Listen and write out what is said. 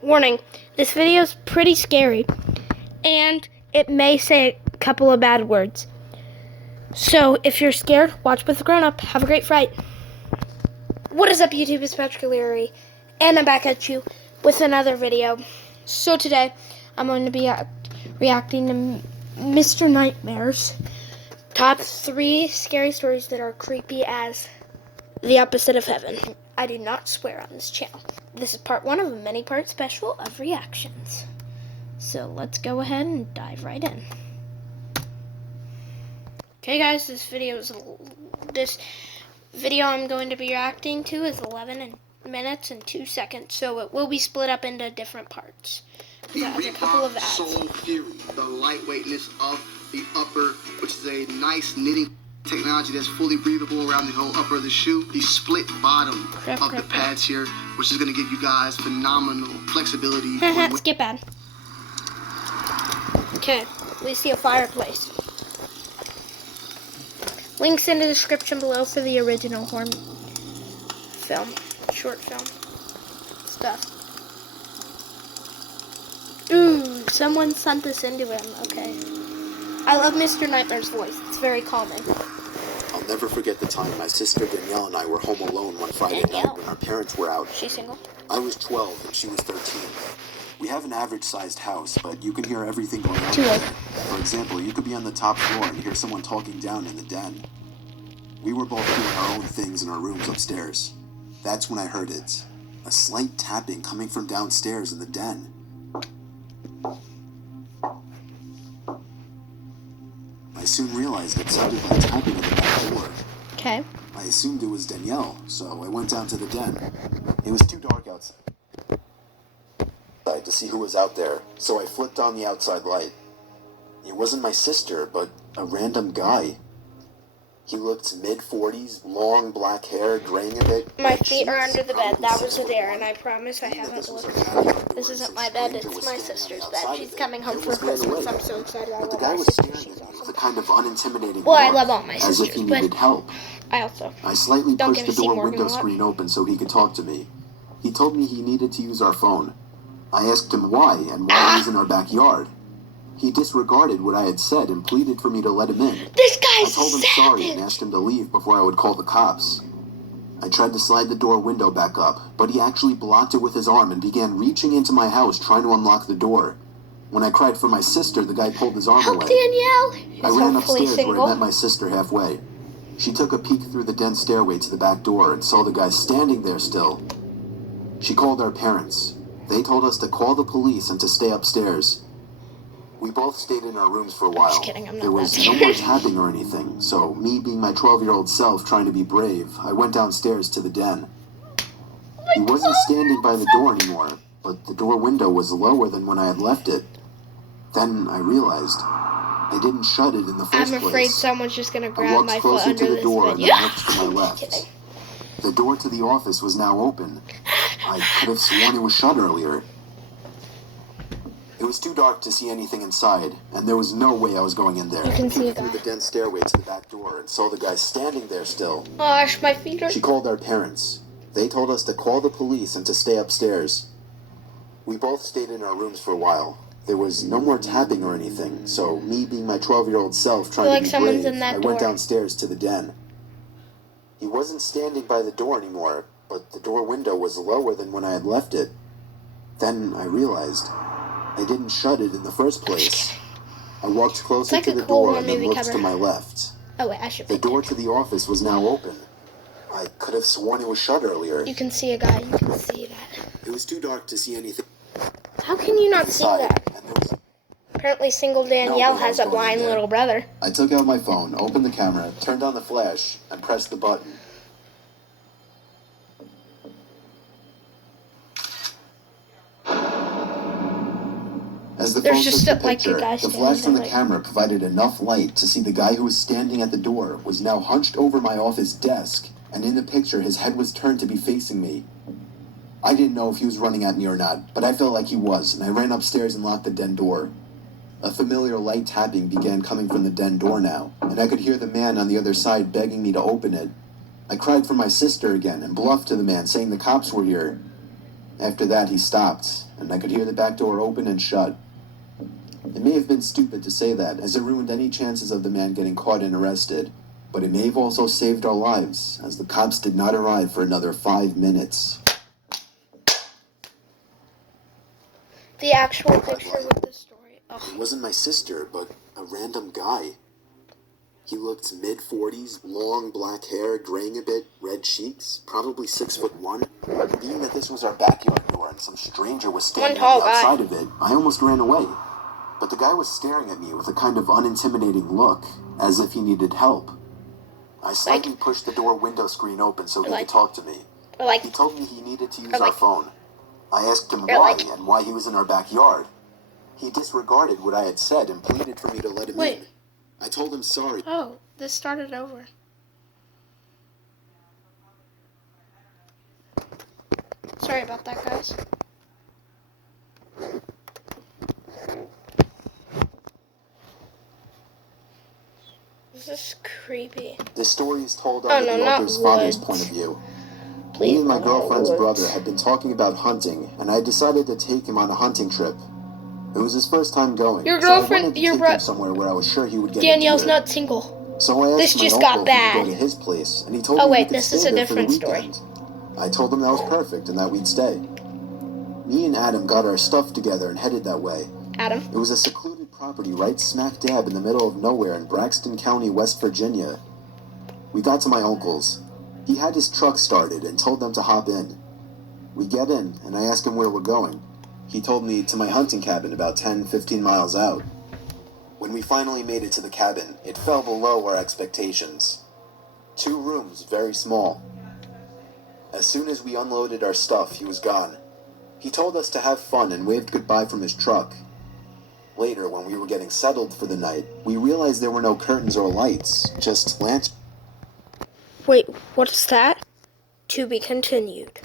Warning, this video is pretty scary, and it may say a couple of bad words. So, if you're scared, watch with a grown-up. Have a great fright. What is up, YouTube? It's Patrick O'Leary, and I'm back at you with another video. So today, I'm going to be reacting to Mr. Nightmare's top 3 scary stories that are creepy as the opposite of heaven. I do not swear on this channel. This is part 1 of a many-part special of reactions. So let's go ahead and dive right in. Okay guys, this video I'm going to be reacting to is 11 minutes and 2 seconds, so it will be split up into different parts. The That's a couple of ads. Soul Fury, the lightweightness of the upper, which is a nice knitting technology that's fully breathable around the whole upper of the shoe. The split bottom of the pads here, which is going to give you guys phenomenal flexibility. Skip ad. Okay, we see a fireplace. Links in the description below for the original short film stuff. Ooh, someone sent this into him. Okay. I love Mr. Nightmare's voice. It's very calming. I'll never forget the time my sister Danielle and I were home alone one Friday night when our parents were out. She's single? I was 12 and she was 13. We have an average-sized house, but you can hear everything going on. For example, you could be on the top floor and hear someone talking down in the den. We were both doing our own things in our rooms upstairs. That's when I heard it. A slight tapping coming from downstairs in the den. I soon realized it sounded like tapping at the back door. Okay. I assumed it was Danielle, so I went down to the den. It was too dark outside to see who was out there, so I flipped on the outside light. It wasn't my sister, but a random guy. He looked mid-40s, long black hair, graying a bit. My feet are under the bed. That was there, and I promise I haven't looked. This isn't my bed, it's my sister's bed. She's coming home for Christmas. I'm so excited. I But the love guy my was sister. staring She's at me with awesome. a kind of unintimidating Well, I look, love all my as if sisters, he but needed help. I also I slightly don't pushed get the to see door Morgan window a lot. screen open so he could talk to me. He told me he needed to use our phone. I asked him why and why he was in our backyard. He disregarded what I had said and pleaded for me to let him in. This I guy's told him sorry and savage. asked him to leave before I would call the cops. I tried to slide the door window back up, but he actually blocked it with his arm and began reaching into my house trying to unlock the door. When I cried for my sister, the guy pulled his arm Help away. Danielle. I He's ran hopefully upstairs where I single. met my sister halfway. She took a peek through the den stairway to the back door and saw the guy standing there still. She called our parents. They told us to call the police and to stay upstairs. We both stayed in our rooms for a while. Just kidding, I'm not There was that no more scared. tapping or anything, so me being my 12-year-old self trying to be brave, I went downstairs to the den. He wasn't standing by the door anymore, but the door window was lower than when I had left it. Then I realized I didn't shut it in the first I'm place. afraid someone's just gonna I grab walked my foot closer under to the this door and video. then looked to my left. Kidding. The door to the office was now open. I could have sworn it was shut earlier. It was too dark to see anything inside, and there was no way I was going in there. You can see a I through guy. the den stairway to the back door and saw the guy standing there still. Gosh, my feet are. She called our parents. They told us to call the police and to stay upstairs. We both stayed in our rooms for a while. There was no more tapping or anything, so me being my 12-year-old self trying like to be someone's brave, in that I door. went downstairs to the den. He wasn't standing by the door anymore, but the door window was lower than when I had left it. Then I realized I didn't shut it in the first place. I walked closer like to a the cool door horror and then movie looked cover. to my left. Oh wait, I should. The Pick door it. to the office was now open. I could have sworn it was shut earlier. You can see a guy. You can see that. It was too dark to see anything How can you not see inside, that? and there was Apparently, single Danielle No way I has was a going in blind there. little brother. I took out my phone, opened the camera, turned on the flash, and pressed the button. As the There's phone just took the like a picture, guy the standing flash from the there, like- camera provided enough light to see the guy who was standing at the door was now hunched over my office desk, and in the picture his head was turned to be facing me. I didn't know if he was running at me or not, but I felt like he was, and I ran upstairs and locked the den door. A familiar light tapping began coming from the den door now, and I could hear the man on the other side begging me to open it. I cried for my sister again and bluffed to the man, saying the cops were here. After that, he stopped, and I could hear the back door open and shut. It may have been stupid to say that, as it ruined any chances of the man getting caught and arrested, but it may have also saved our lives, as the cops did not arrive for another 5 minutes. The actual picture with the story. It Oh, wasn't my sister, but a random guy. He looked mid-40s, long black hair, graying a bit, red cheeks, probably 6'1". Being that this was our backyard door and some stranger was standing on tall the guy. outside of it, I almost ran away. But the guy was staring at me with a kind of unintimidating look, as if he needed help. I slightly pushed the door window screen open so he could talk to me. or like, He told me he needed to use Or our like- phone. I asked him or why like- and why he was in our backyard. He disregarded what I had said and pleaded for me to let him Wait. in. I told him sorry. oh, this started over. Sorry about that, guys. This is creepy. This story is told Oh, under no, the not author's father's woods. point of view. Please, Me and my not girlfriend's woods. brother had been talking about hunting, and I decided to take him on a hunting trip. It was his first time going. Your so I girlfriend- wanted to your take bro- him somewhere where I was sure he would get Danielle's a deer. not single. So I asked This my just uncle got if bad. we could go to his place, and he told Oh, me wait, we could this stay is a there for the different story. weekend. I told him that was perfect and that we'd stay. Me and Adam got our stuff together and headed that way. Adam. It was a secluded property right smack dab in the middle of nowhere in Braxton County, West Virginia. We got to my uncle's. He had his truck started and told them to hop in. We get in, and I ask him where we're going. He told me to my hunting cabin about 10-15 miles out. When we finally made it to the cabin, it fell below our expectations. 2 rooms, very small. As soon as we unloaded our stuff, he was gone. He told us to have fun and waved goodbye from his truck. Later, when we were getting settled for the night, we realized there were no curtains or lights, just lanterns. Wait, what's that? To be continued.